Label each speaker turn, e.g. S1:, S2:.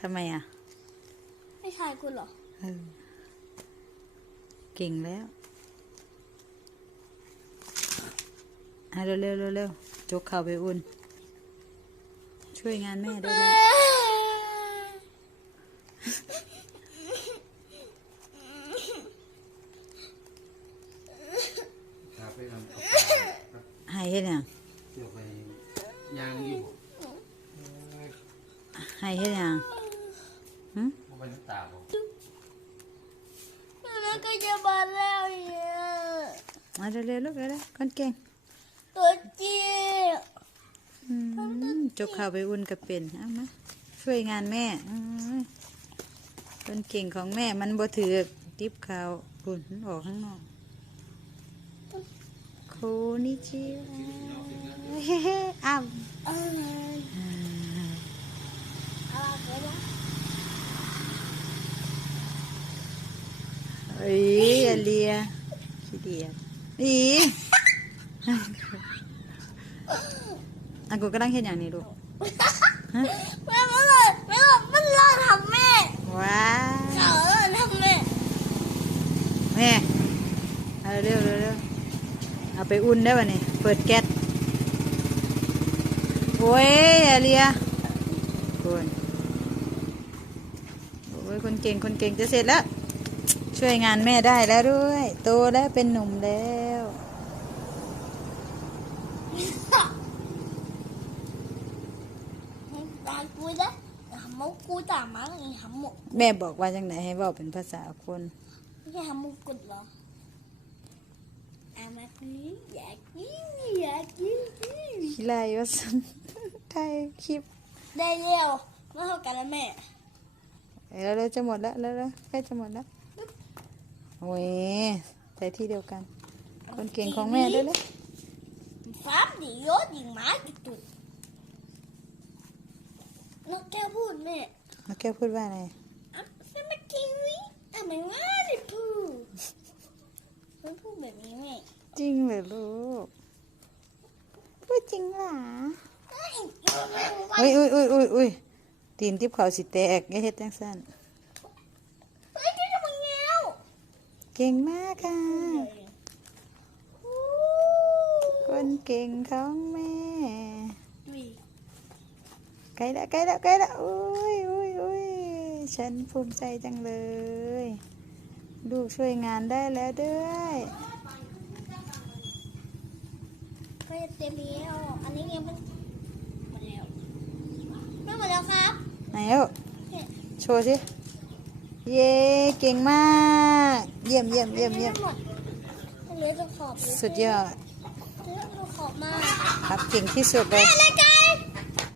S1: ทำไมอะ
S2: ไม่ชายคุณเหรอ
S1: เออเก่งแล้วอะเร็วเร็วเร็วเร็วจกเข่าไปอุ่น ช่วยงานแม่ด้วยแล้ว
S3: ครับไปทำกับครับ
S1: ให้เฮ็ดหยัง
S3: เดี๋ยวไปยางอยู่
S1: ให้เฮ็ดหยังหึ
S3: เอาไปน้ำตาบ่
S2: แล้วก็จะมาแล้วเนี่ย
S1: มาเร็วเร็วลูกเร็วเร็วคนเก่ง
S2: ตัวจี
S1: อืมจกข่าวไปอุ่นกับเป็นเอามาช่วยงานแม่ก้อคนเก่งของแม่มันบ่ถือติบข่าวปุ่นออกข้างนอกโคนิจิวะเฮ้เฮ้อ้าว
S2: เออเอาไปนะ
S1: เอ้ยอย่าเลียขี้เดียดอีอันกูกำลังเห็นอย่างนี้ลูกฮะ
S2: แม่ไม่เลยไม่เลยมันรอทำแม่
S1: ว้า
S2: เขา
S1: ว
S2: รอทำแม่
S1: แม่เอาเร็วเร็วเร็วเอาไปอุ่นได้ป่ะนี่เปิดแก๊สโอ้ยอย่าเลียคนโอ้ยคนเก่งคนเก่งจะเสร็จแล้ว ช่วยงานแม่ได้แล้วด้วย โตแล้วเป็นหนุ่มแล้ว
S2: ตากูนะหำมุกกูตามั้งอีหำมุก
S1: แม่บอกว่าจังไหนให้เว่าเป็นภาษาคน
S2: ไม่ใช่หำมุกกุดเหรออามากินอยากกินอยากกิน
S1: ขี้ไล่ว่าสันถ่ายคลิป
S2: ได้เร็วไม่เท่ากันแล้วแม่
S1: แล้วเราจะหมดแล้วแล้วแล้วใกล้จะหมดแล้ว โอ้ยใส่ที่เดียวกัน คนเก่งของแม่ด้วยเลย
S2: ฟ้าดีโยดดีหมาจุดๆนกแก้วพูดแม่
S1: มาแก้วพูดว่าอะไร
S2: อะสมากินวิทำไมว่าดิพูดไม่พูดแบบนี้แม่
S1: จริงเหรอลูกพูดจริงเหรอ
S2: เฮ้ย
S1: อุ้ยอุ้ยอุ้ยอุ้ยอุ้ยตีนทิพเขาสิแตกอย่าเฮ็ดจังสั้น
S2: เฮ้ยที่ทำไมเงี้ยว
S1: เก่งมากค่ะ คนเก่งของแม่
S2: ดุย
S1: ใกล้แล้วใกล้แล้วใกล้แล้วอุ้ยอุ้ยอุ้ยฉันภูมิใจจังเลย ลูกช่วยงานได้แล้วด้วย
S2: ก็จะเต็มแล้วอันนี้ยังไม่หมดแล้วไม่หมดแล้วครับ
S1: ไหนลูก
S2: เนี่ย
S1: โชว์สิ เย้เก่งมาก เยี่ยมเยี่ยมเยี่ยมเยี่ยม
S2: หมดเหลือจะขอบเลย
S1: สุดยอด
S2: เหลือจะขอบมาก
S1: ครับเก่งที่สุดเลย
S2: รายการ